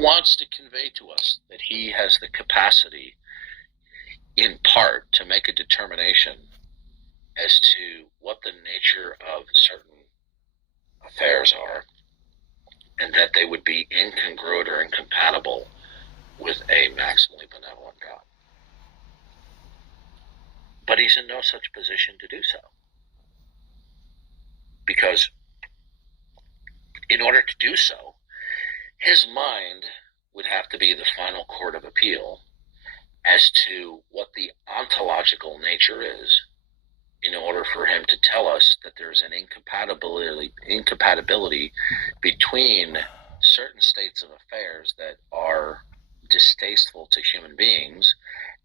wants to convey to us that he has the capacity, in part, to make a determination as to what the nature of certain affairs are, and that they would be incongruent or incompatible with a maximally benevolent God. But he's in no such position to do so. Because in order to do so, his mind would have to be the final court of appeal as to what the ontological nature is, in order for him to tell us that there's an incompatibility between certain states of affairs that are distasteful to human beings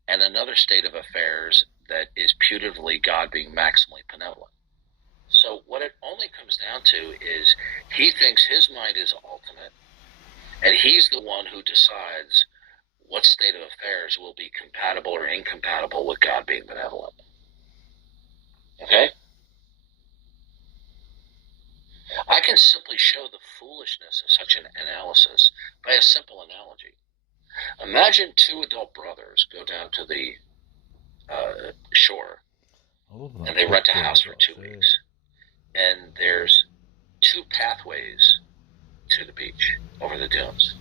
and another state of affairs that is putatively God being maximally benevolent. So what it only comes down to is he thinks his mind is ultimate, and he's the one who decides what state of affairs will be compatible or incompatible with God being benevolent. Okay? I can simply show the foolishness of such an analysis by a simple analogy. Imagine two adult brothers go down to the shore, and they rent a house for 2 weeks. And there's two pathways to the beach over the dunes.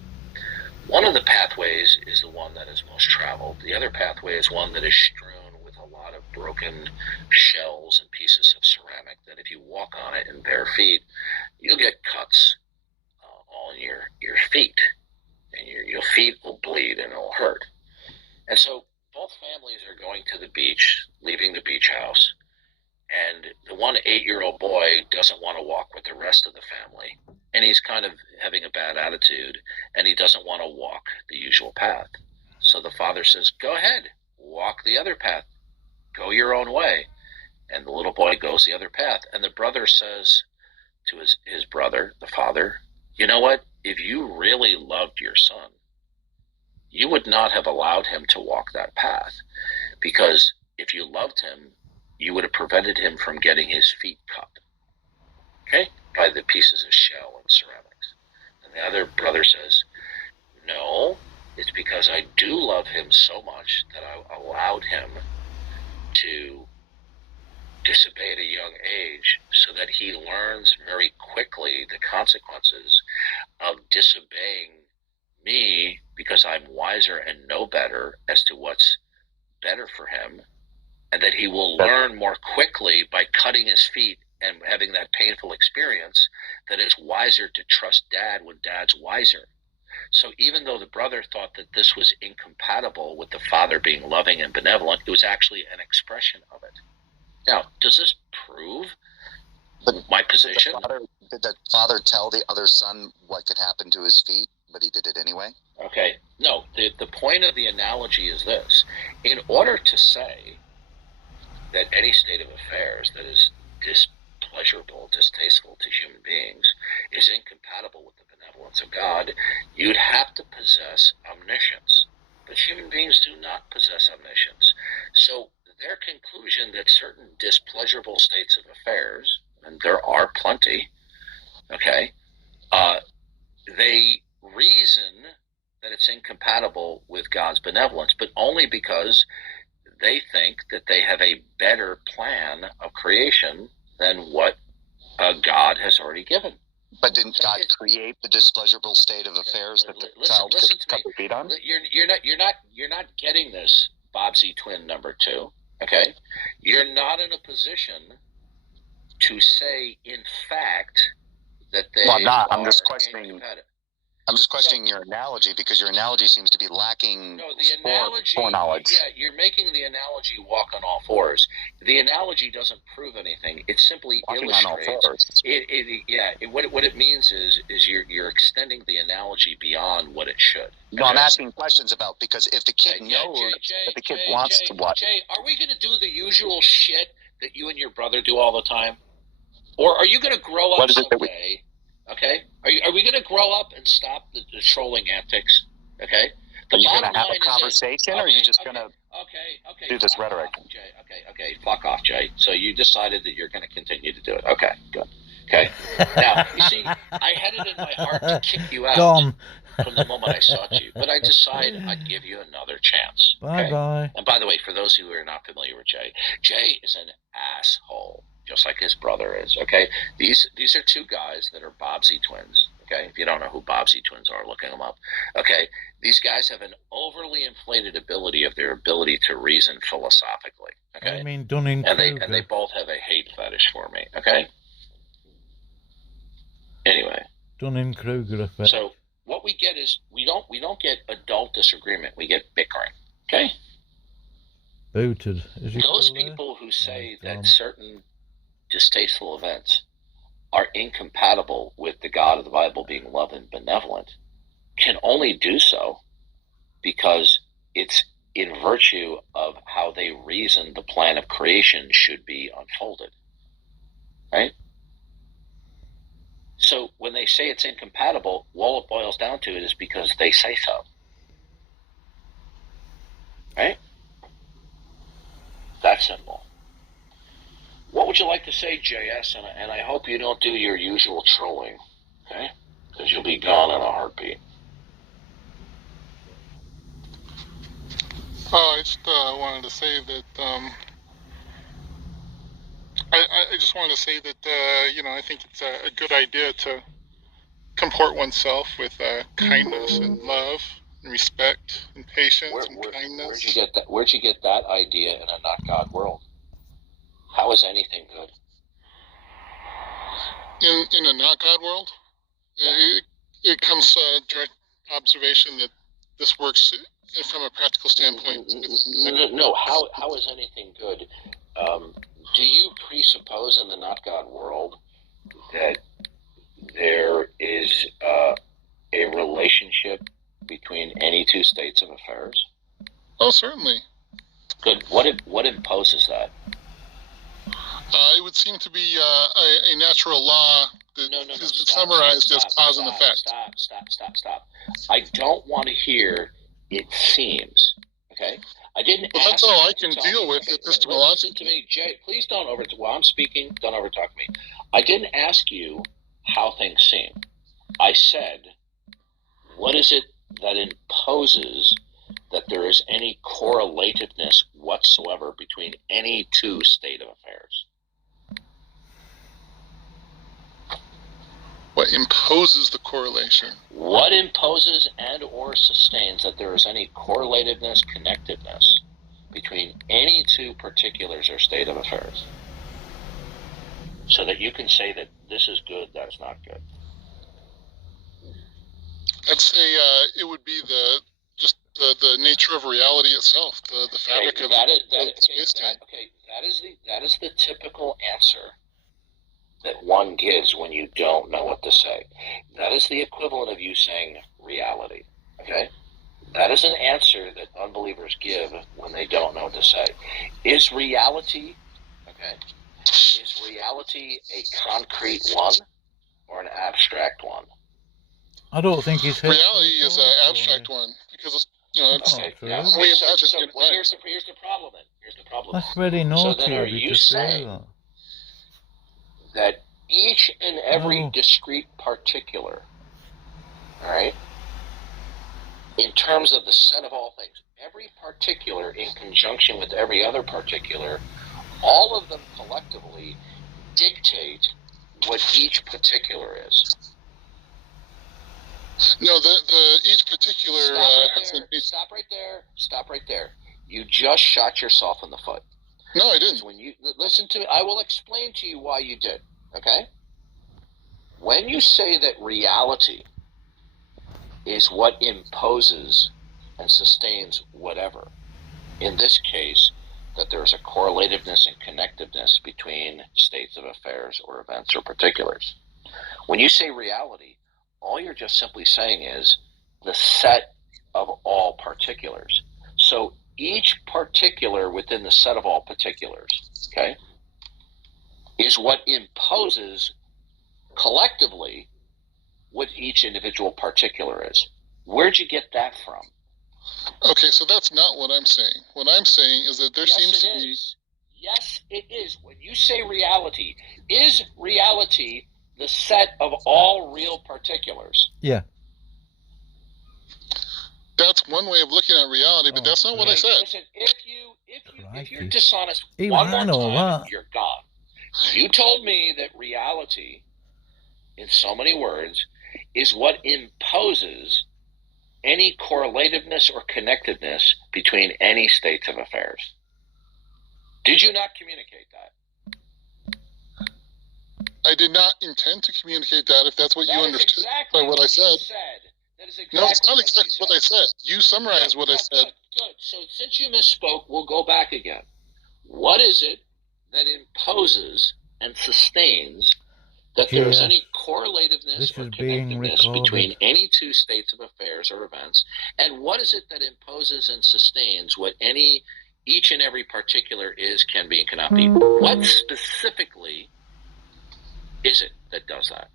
One of the pathways is the one that is most traveled. The other pathway is one that is strewn with a lot of broken shells and pieces of ceramic that if you walk on it in bare feet, you'll get cuts all in your feet. And your feet will bleed and it'll hurt. And so both families are going to the beach, leaving the beach house. And the one 8-year-old boy doesn't want to walk with the rest of the family. And he's kind of having a bad attitude, and he doesn't want to walk the usual path. So the father says, go ahead, walk the other path. Go your own way. And the little boy goes the other path. And the brother says to his brother, the father, you know what? If you really loved your son, you would not have allowed him to walk that path. Because if you loved him, you would have prevented him from getting his feet cut, okay, by the pieces of shell and ceramics. And the other brother says, no, it's because I do love him so much that I allowed him to disobey at a young age so that he learns very quickly the consequences of disobeying me because I'm wiser and know better as to what's better for him. And that he will learn more quickly by cutting his feet and having that painful experience that it's wiser to trust dad when dad's wiser. So even though the brother thought that this was incompatible with the father being loving and benevolent, it was actually an expression of it. Now, does this prove my position? Did the father tell the other son what could happen to his feet, but he did it anyway? Okay. No, the point of the analogy is this. In order to say that any state of affairs that is displeasurable, distasteful to human beings is incompatible with the benevolence of God, you'd have to possess omniscience. But human beings do not possess omniscience. So their conclusion that certain displeasurable states of affairs, and there are plenty, okay, they reason that it's incompatible with God's benevolence, but only because they think that they have a better plan of creation than what God has already given. But didn't God create the displeasurable state of affairs that the child could cut their feet on? You're not getting this, Bobsy twin number 2. Okay, you're not in a position to say, in fact, that they. Well, I'm not. I'm just questioning. I'm just questioning your analogy because your analogy seems to be lacking foreknowledge. Yeah, you're making the analogy walk on all fours. The analogy doesn't prove anything. It simply illustrates. On all fours. What it means is you're extending the analogy beyond what it should. No, I'm asking questions about because if the kid knows that the kid wants to watch. Jay, are we going to do the usual shit that you and your brother do all the time, or are you going to grow up someday? Okay, are we going to grow up and stop the trolling antics? Okay, are you going to have a conversation, or are you just going to do this rhetoric? Jay, okay, fuck off, Jay. So you decided that you're going to continue to do it. Okay, good. Okay, now you see, I had it in my heart to kick you out. Go on. from the moment I sought you. But I decided I'd give you another chance. Okay? Bye-bye. And by the way, for those who are not familiar with Jay is an asshole, just like his brother is. Okay? These are two guys that are Bobbsey twins. Okay? If you don't know who Bobbsey twins are, looking them up. Okay? These guys have an overly inflated ability of their ability to reason philosophically. Okay? I mean, Dunning-Kruger. And they both have a hate fetish for me. Okay? Anyway. Dunning-Kruger effect. So what we get is we don't get adult disagreement. We get bickering. Okay? Booted. Those people who say that certain distasteful events are incompatible with the God of the Bible being love and benevolent can only do so because it's in virtue of how they reason the plan of creation should be unfolded. Right? So when they say it's incompatible, all it boils down to is because they say so. Right? That simple. What would you like to say, JS? And I hope you don't do your usual trolling, okay? Because you'll be gone in a heartbeat. I just wanted to say that I just wanted to say that I think it's a good idea to comport oneself with kindness and love and respect and patience and kindness. Where'd you get that idea in a not God world? How is anything good? In a not God world, it comes direct observation that this works from a practical standpoint. No, how is anything good? Do you presuppose in the not God world that there is a relationship between any two states of affairs? Oh, certainly. Good. What imposes that? It would seem to be a natural law that is summarized as cause and effect. Stop. I don't want to hear it seems. Okay? I didn't ask that's all I can deal with epistemologically. Listen to me, Jay. Please don't while I'm speaking, don't overtalk me. I didn't ask you how things seem. I said, what is it that imposes that there is any correlativeness whatsoever between any two state of affairs? What imposes the correlation? What imposes and or sustains that there is any correlativeness, connectedness between any two particulars or state of affairs? So that you can say that this is good, that's not good. I'd say it would be the nature of reality itself, the fabric of space-time. That is the typical answer that one gives when you don't know what to say. That is the equivalent of you saying reality. Okay? That is an answer that unbelievers give when they don't know what to say. Is reality a concrete one or an abstract one? I don't think it's reality is an abstract one because it's here's the problem then. Here's the problem. That's very naughty. So then are you saying that each and every discrete particular, all right, in terms of the set of all things, every particular in conjunction with every other particular, all of them collectively dictate what each particular is? No, each particular Stop right there. You just shot yourself in the foot. No, I didn't. When you listen to me, I will explain to you why you did. Okay? When you say that reality is what imposes and sustains whatever, in this case, that there's a correlativeness and connectiveness between states of affairs or events or particulars. When you say reality, all you're just simply saying is the set of all particulars. So each particular within the set of all particulars, okay, is what imposes collectively what each individual particular is. Where'd you get that from? Okay, so that's not what I'm saying. What I'm saying is that there seems to be... Yes, it is. When you say reality, is reality the set of all real particulars? Yeah. that's one way of looking at reality, but that's not what I said. Listen, if you're dishonest one more time, you're gone. You told me that reality, in so many words, is what imposes any correlativeness or connectedness between any states of affairs. Did you not communicate that? I did not intend to communicate that, if that's what you understood by what I said. That is exactly no, it's not exactly what I said. You summarized what I said. Good. So since you misspoke, we'll go back again. What is it that imposes and sustains that there is any correlativeness or connectedness between any two states of affairs or events? And what is it that imposes and sustains what each and every particular is, can be, and cannot be? What specifically is it that does that?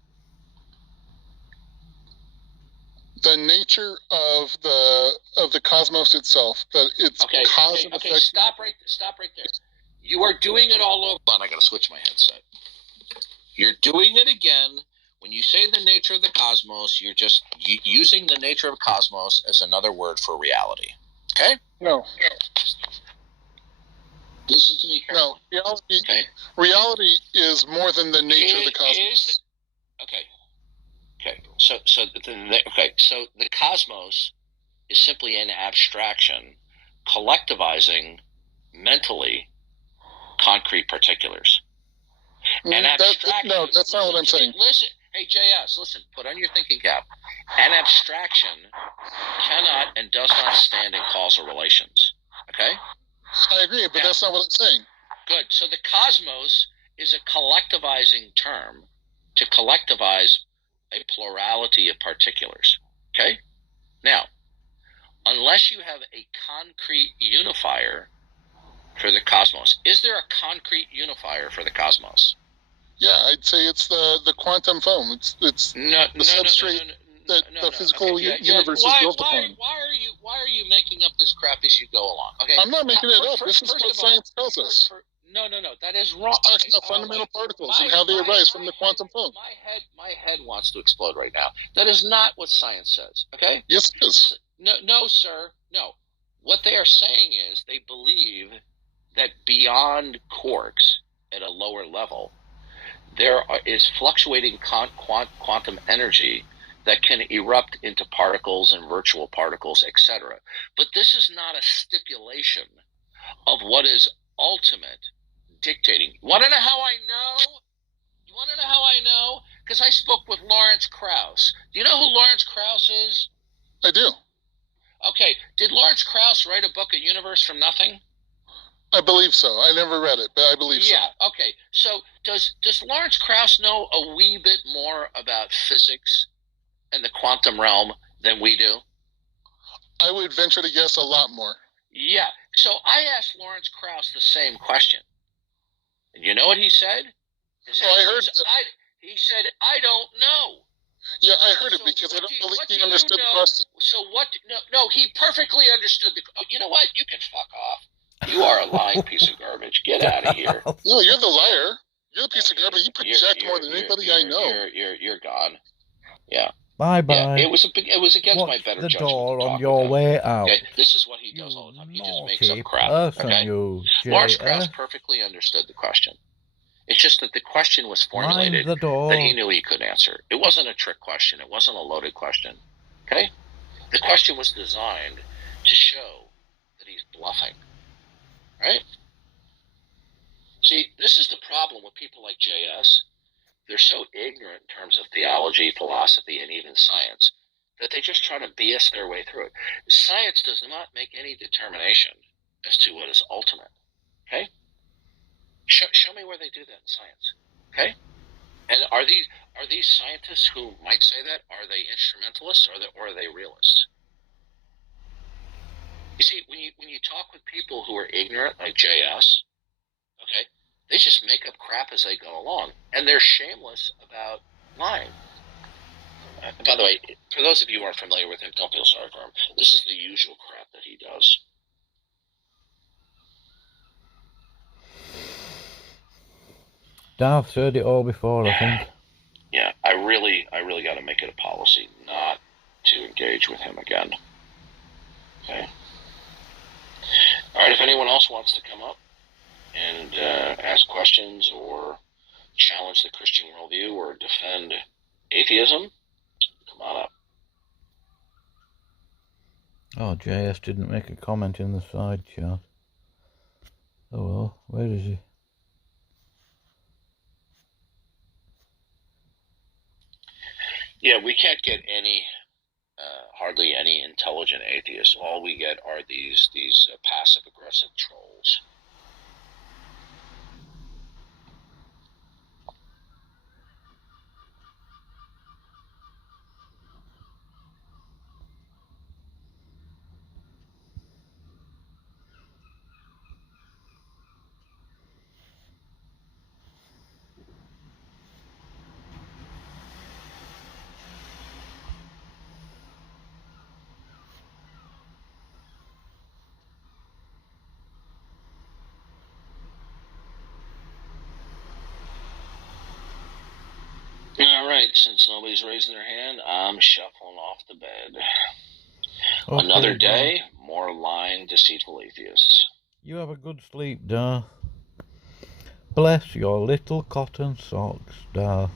The nature of the cosmos itself, that it's cause and effect. Stop right there. You are doing it all over. I gotta switch my headset. You're doing it again. When you say the nature of the cosmos, you're just using the nature of cosmos as another word for reality. Okay? No. Listen to me carefully. No, reality is more than the nature of the cosmos. So the cosmos is simply an abstraction, collectivizing mentally concrete particulars. An abstraction. No, that's not what I'm saying. Listen, hey JS, listen. Put on your thinking cap. An abstraction cannot and does not stand in causal relations. Okay. I agree, but that's not what I'm saying. Good. So the cosmos is a collectivizing term to collectivize a plurality of particulars. Okay? Now, unless you have a concrete unifier for the cosmos, is there a concrete unifier for the cosmos? Yeah, I'd say it's the quantum foam. It's the substrate that the physical universe is built upon. Why are you making up this crap as you go along? Okay, I'm not making it up. This is what science tells us. No, that is wrong. It's talking about fundamental particles and how they arise from the quantum foam. My head wants to explode right now. That is not what science says. Okay? Yes, it is. No, sir. No. What they are saying is they believe that beyond quarks at a lower level, there is fluctuating quantum energy that can erupt into particles and virtual particles, etc. But this is not a stipulation of what is ultimate dictating. You want to know how I know? Because I spoke with Lawrence Krauss. Do you know who Lawrence Krauss is? I do. Okay. Did Lawrence Krauss write a book, A Universe from Nothing? I believe so. I never read it, but I believe so. Yeah, okay. So does Lawrence Krauss know a wee bit more about physics and the quantum realm than we do? I would venture to guess a lot more. Yeah. So I asked Lawrence Krauss the same question. And you know what he said? I heard. He said, I don't know. Yeah, I heard it because I don't believe he understood the question. So what? No, he perfectly understood the. You know what? You can fuck off. You are a lying piece of garbage. Get out of here. No, you're the liar. You're the piece of garbage. You project more than anybody I know. You're gone. Yeah. Bye. Yeah, it was against my better judgment. The door on your way out. Okay, this is what he does all the time. He just makes up crap. Okay. Lawrence Krauss perfectly understood the question. It's just that the question was formulated that he knew he couldn't answer. It wasn't a trick question. It wasn't a loaded question. Okay? The question was designed to show that he's bluffing. Right? See, this is the problem with people like JS. They're so ignorant in terms of theology, philosophy, and even science that they just try to BS their way through it. Science does not make any determination as to what is ultimate. Okay? Show me where they do that in science. Okay? And are these scientists who might say that, are they instrumentalists or are they realists? You see, when you talk with people who are ignorant, like JS, okay, they just make up crap as they go along, and they're shameless about lying. By the way, for those of you who aren't familiar with him, don't feel sorry for him. This is the usual crap that he does. I've heard it all before, I think. Yeah, I really got to make it a policy not to engage with him again. Okay. All right, if anyone else wants to come up and ask questions or challenge the Christian worldview or defend atheism, come on up. Oh, JS didn't make a comment in the side chat. Oh well, where is he? Yeah, we can't get hardly any intelligent atheists. All we get are these passive-aggressive trolls. All right, since nobody's raising their hand, I'm shuffling off the bed. Okay, another day, more lying, deceitful atheists. You have a good sleep, Dar. Bless your little cotton socks, Dar.